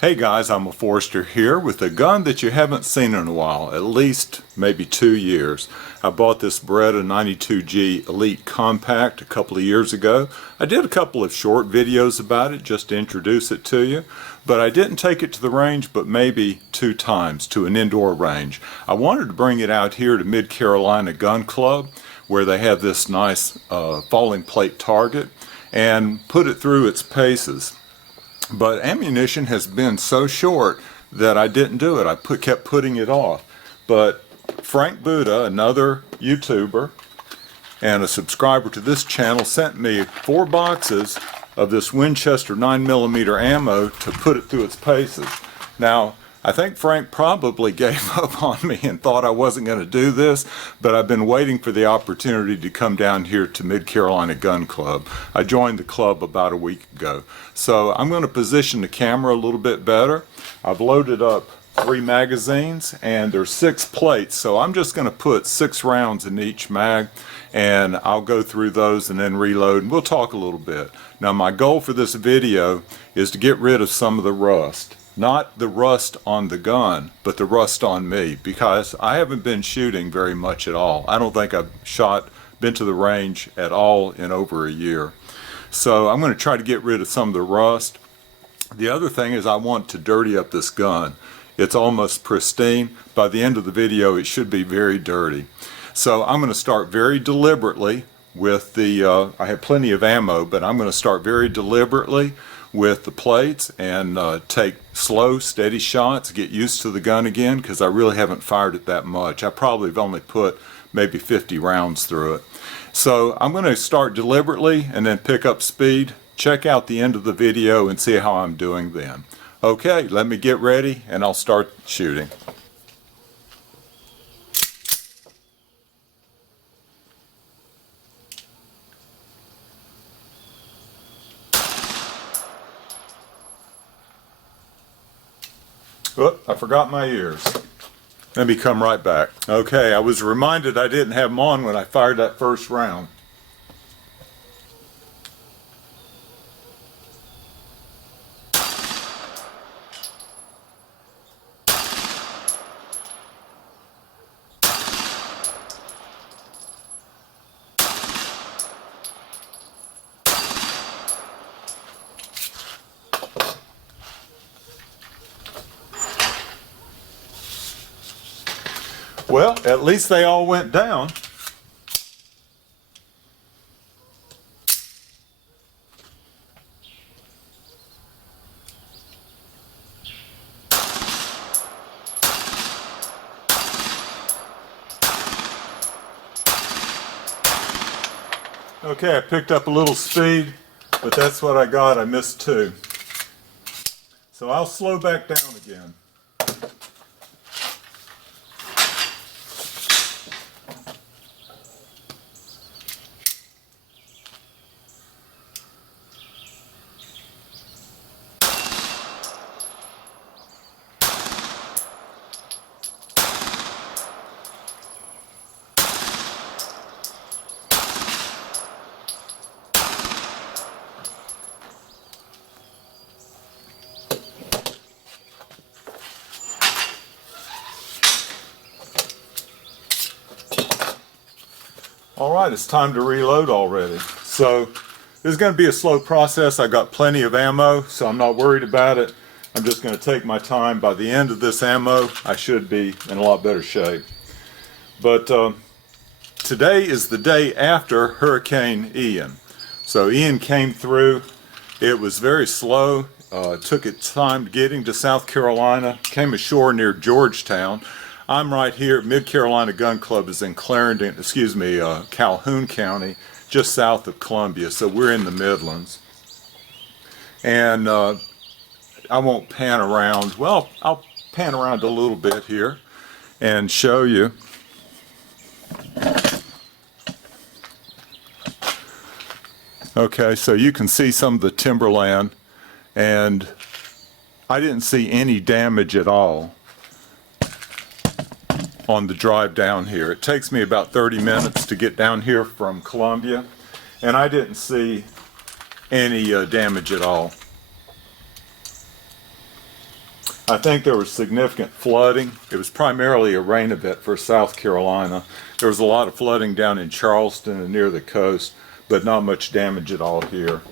Hey guys, I'm a Forester here with a gun that you haven't seen in a while, at least maybe 2 years. I bought this Beretta 92G Elite Compact a couple of years ago. I did a couple of short videos about it just to introduce it to you, but I didn't take it to the range but maybe 2 times to an indoor range. I wanted to bring it out here to Mid-Carolina Gun Club where they have this nice falling plate target and put it through its paces. But ammunition has been so short that I didn't do it. I kept putting it off. But Frank Buddha, another YouTuber and a subscriber to this channel, sent me 4 boxes of this Winchester 9mm ammo to put it through its paces. Now, I think Frank probably gave up on me and thought I wasn't going to do this, but I've been waiting for the opportunity to come down here to Mid-Carolina Gun Club. I joined the club about a week ago. So I'm going to position the camera a little bit better. I've loaded up 3 magazines and there's 6 plates, so I'm just going to put 6 rounds in each mag and I'll go through those and then reload and we'll talk a little bit. Now my goal for this video is to get rid of some of the rust. Not the rust on the gun, but the rust on me, because I haven't been shooting very much at all. I don't think I've been to the range at all in over a year. So I'm going to try to get rid of some of the rust. The other thing is I want to dirty up this gun. It's almost pristine. By the end of the video it should be very dirty. So I'm going to start very deliberately with the, I have plenty of ammo, but I'm going to start very deliberately with the plates and take slow, steady shots, get used to the gun again, because I really haven't fired it that much. I probably have only put maybe 50 rounds through it. So I'm going to start deliberately and then pick up speed. Check out the end of the video and see how I'm doing then. Okay, let me get ready and I'll start shooting. Oh, I forgot my ears. Let me come right back. Okay, I was reminded I didn't have them on when I fired that first round. Well, at least they all went down. Okay, I picked up a little speed, but that's what I got. I missed 2. So I'll slow back down again. Alright, it's time to reload already. So this is going to be a slow process. I got plenty of ammo, so I'm not worried about it. I'm just going to take my time. By the end of this ammo, I should be in a lot better shape. But today is the day after Hurricane Ian. So Ian came through. It was very slow. Took its time getting to South Carolina. Came ashore near Georgetown. I'm right here. Mid-Carolina Gun Club is in Clarendon, Calhoun County, just south of Columbia. So we're in the Midlands. And I won't pan around. Well, I'll pan around a little bit here and show you. Okay, so you can see some of the timberland, and I didn't see any damage at all on the drive down here. It takes me about 30 minutes to get down here from Columbia, and I didn't see any damage at all. I think there was significant flooding. It was primarily a rain event for South Carolina. There was a lot of flooding down in Charleston and near the coast, but not much damage at all here.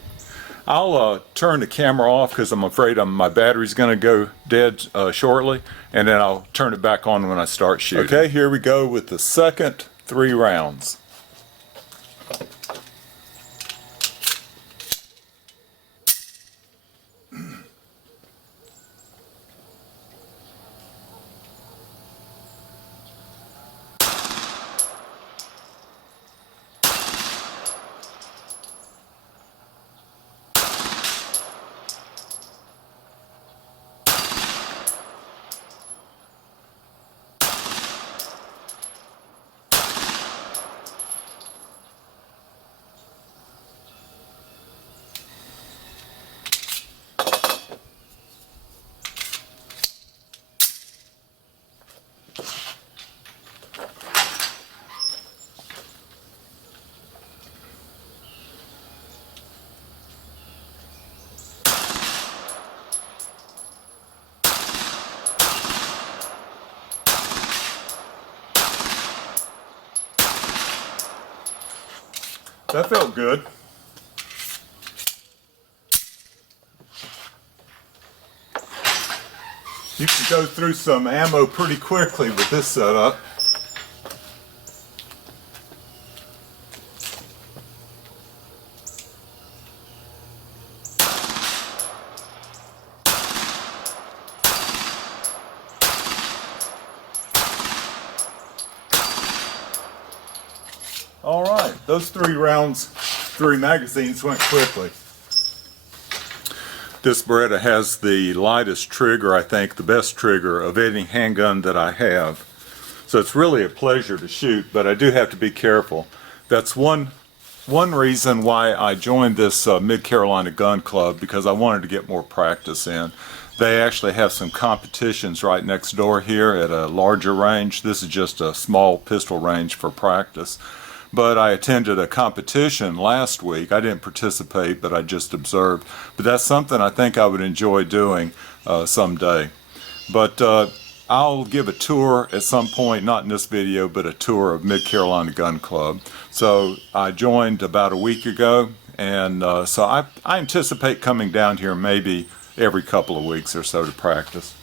I'll turn the camera off because I'm afraid my battery's going to go dead shortly, and then I'll turn it back on when I start shooting. Okay, here we go with the second 3 rounds. That felt good. You can go through some ammo pretty quickly with this setup. All right, those 3 rounds, 3 magazines went quickly. This Beretta has the lightest trigger, I think, the best trigger of any handgun that I have. So it's really a pleasure to shoot, but I do have to be careful. That's one reason why I joined this Mid-Carolina Gun Club, because I wanted to get more practice in. They actually have some competitions right next door here at a larger range. This is just a small pistol range for practice. But I attended a competition last week. I didn't participate, but I just observed. But that's something I think I would enjoy doing someday. But I'll give a tour at some point, not in this video, but a tour of Mid-Carolina Gun Club. So I joined about a week ago, and so I anticipate coming down here maybe every couple of weeks or so to practice.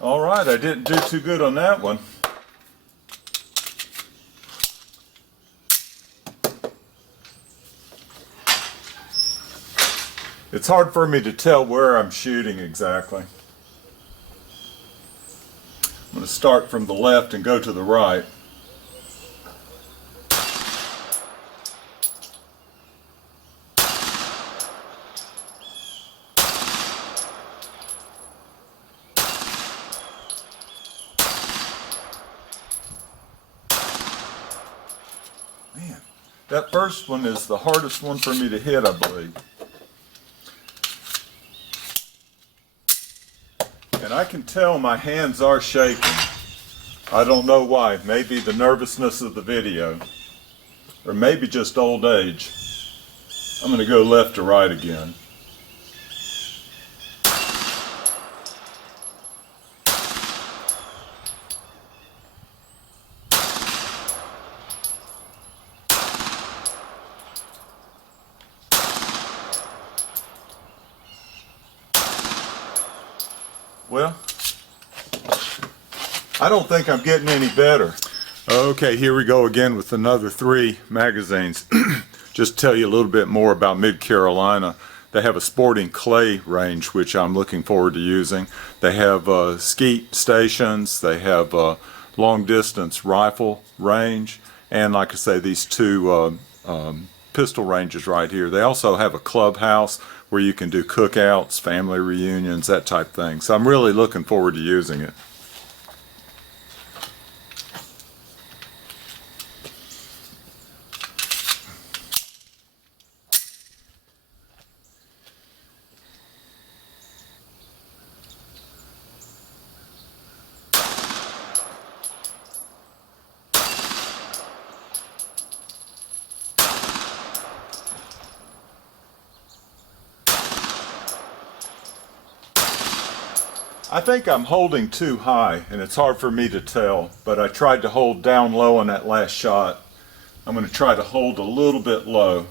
All right, I didn't do too good on that one. It's hard for me to tell where I'm shooting exactly. I'm going to start from the left and go to the right. Man, that first one is the hardest one for me to hit, I believe. And I can tell my hands are shaking. I don't know why. Maybe the nervousness of the video. Or maybe just old age. I'm going to go left to right again. Well, I don't think I'm getting any better. Okay, here we go again with another 3 magazines. Just tell you a little bit more about Mid-Carolina. They have a sporting clay range, which I'm looking forward to using. They have skeet stations. They have long distance rifle range. And like I say, these 2 pistol ranges right here. They also have a clubhouse where you can do cookouts, family reunions, that type thing. So I'm really looking forward to using it. I think I'm holding too high, and it's hard for me to tell, but I tried to hold down low on that last shot. I'm going to try to hold a little bit low.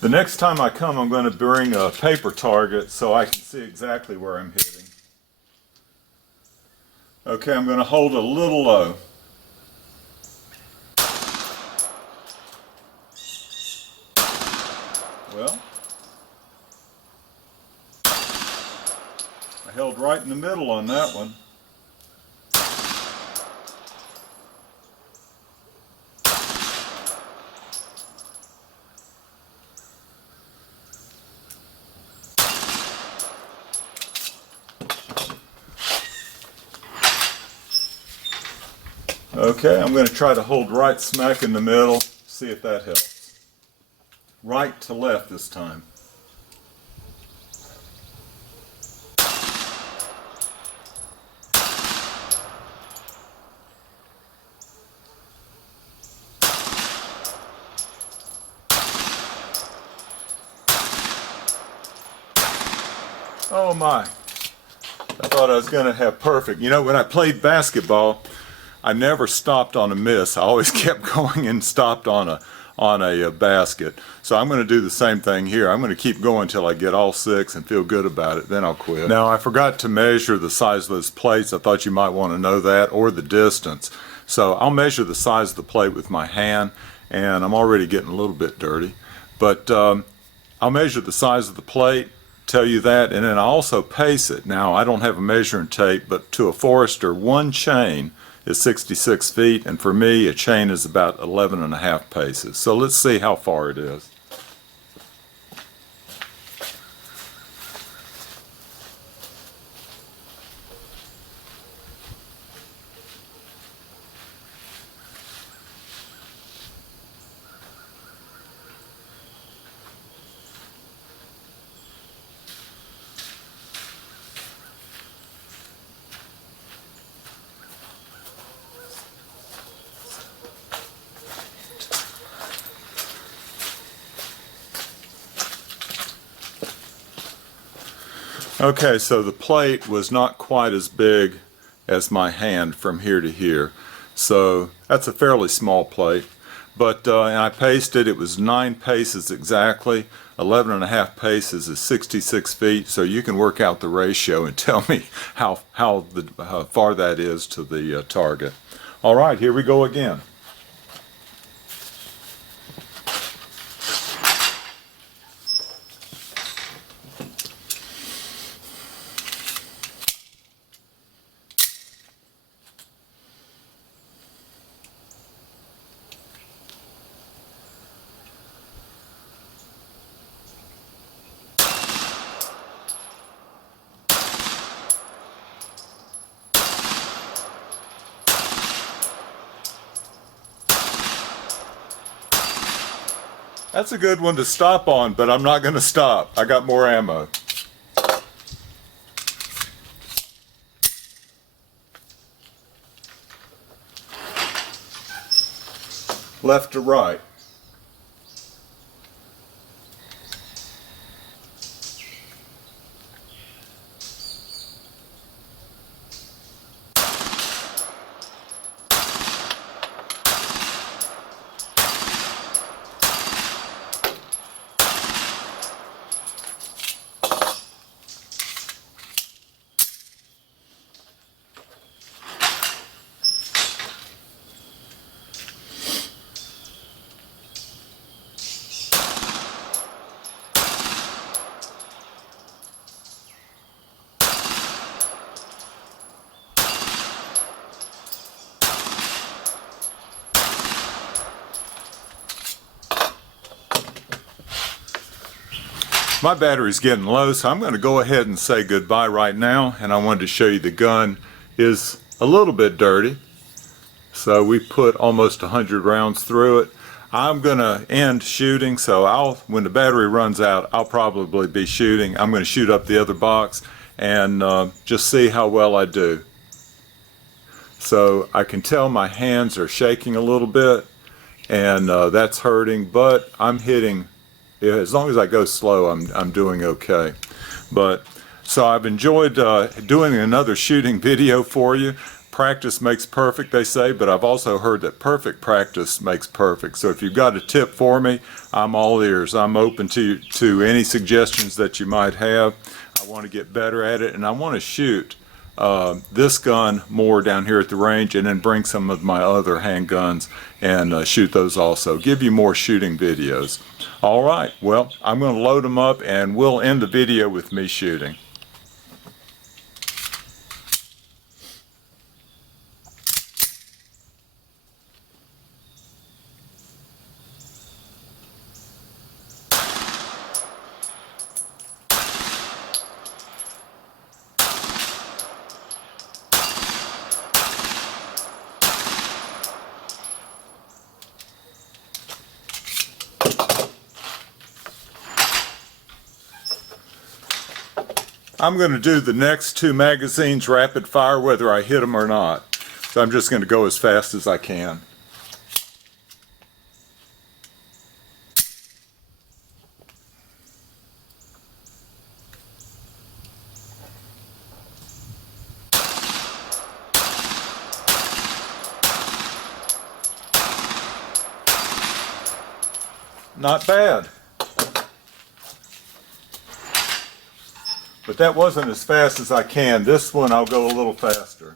The next time I come, I'm going to bring a paper target so I can see exactly where I'm hitting. Okay, I'm going to hold a little low. Well, I held right in the middle on that one. Okay, I'm going to try to hold right smack in the middle, see if that helps. Right to left this time. Oh my, I thought I was going to have perfect. You know, when I played basketball, I never stopped on a miss. I always kept going and stopped on a basket. So I'm going to do the same thing here. I'm going to keep going until I get all 6 and feel good about it. Then I'll quit. Now, I forgot to measure the size of those plates. I thought you might want to know that, or the distance. So I'll measure the size of the plate with my hand, and I'm already getting a little bit dirty. But I'll measure the size of the plate, tell you that, and then I also pace it. Now, I don't have a measuring tape, but to a forester, one chain is 66 feet, and for me, a chain is about 11 and a half paces. So let's see how far it is. Okay, so the plate was not quite as big as my hand from here to here. So that's a fairly small plate. But and I paced it. It was 9 paces exactly. 11 and a half paces is 66 feet. So you can work out the ratio and tell me how far that is to the target. All right, here we go again. That's a good one to stop on, but I'm not going to stop. I got more ammo. Left to right. My battery's getting low, so I'm going to go ahead and say goodbye right now. And I wanted to show you the gun is a little bit dirty. So we put almost 100 rounds through it. I'm going to end shooting, so when the battery runs out, I'll probably be shooting. I'm going to shoot up the other box and just see how well I do. So I can tell my hands are shaking a little bit, and that's hurting, but I'm hitting, as long as I go slow, I'm doing okay. But so I've enjoyed doing another shooting video for you. Practice makes perfect, they say, but I've also heard that perfect practice makes perfect. So if you've got a tip for me, I'm all ears. I'm open to any suggestions that you might have. I want to get better at it, and I want to shoot this gun more down here at the range, and then bring some of my other handguns and shoot those also. Give you more shooting videos. All right, well, I'm going to load them up, and we'll end the video with me shooting. I'm going to do the next 2 magazines rapid fire whether I hit them or not. So I'm just going to go as fast as I can. Not bad. But that wasn't as fast as I can. This one I'll go a little faster.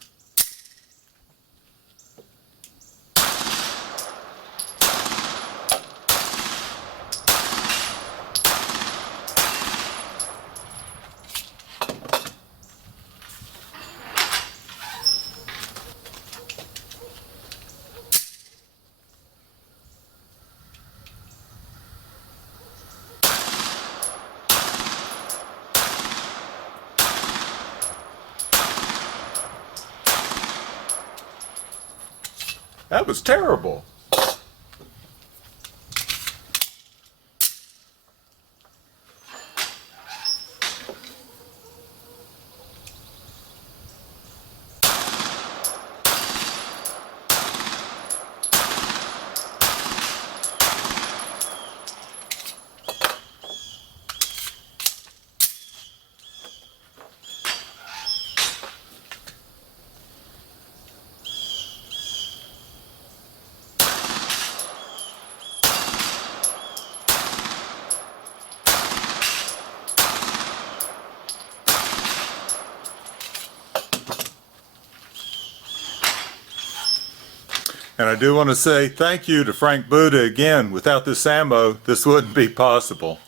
That was terrible. And I do want to say thank you to Frank Buddha again. Without this ammo, this wouldn't be possible.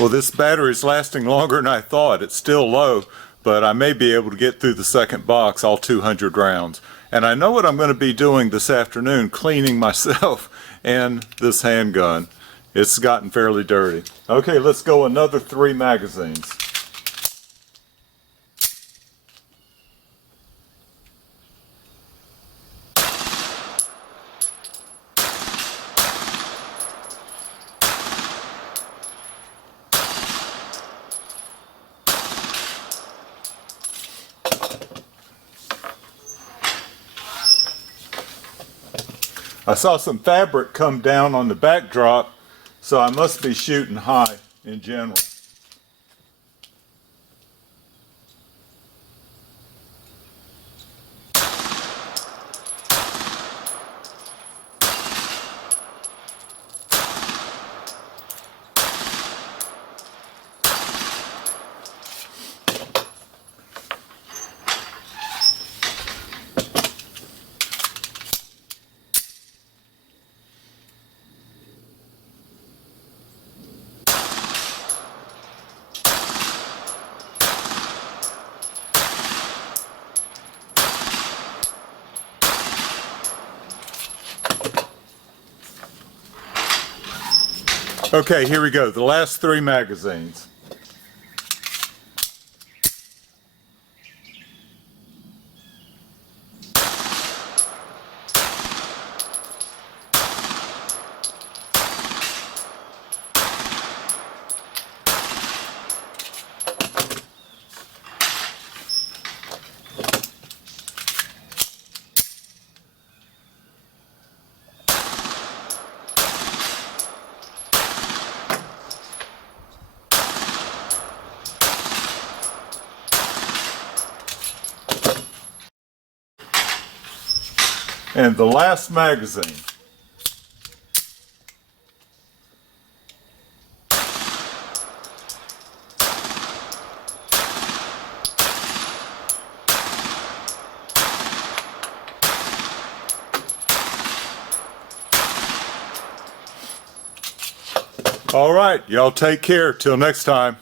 Well, this battery is lasting longer than I thought. It's still low, but I may be able to get through the second box, all 200 rounds. And I know what I'm going to be doing this afternoon, cleaning myself and this handgun. It's gotten fairly dirty. Okay, let's go another 3 magazines. I saw some fabric come down on the backdrop, so I must be shooting high in general. Okay, here we go. The last 3 magazines. And the last magazine. All right, y'all take care. Till next time.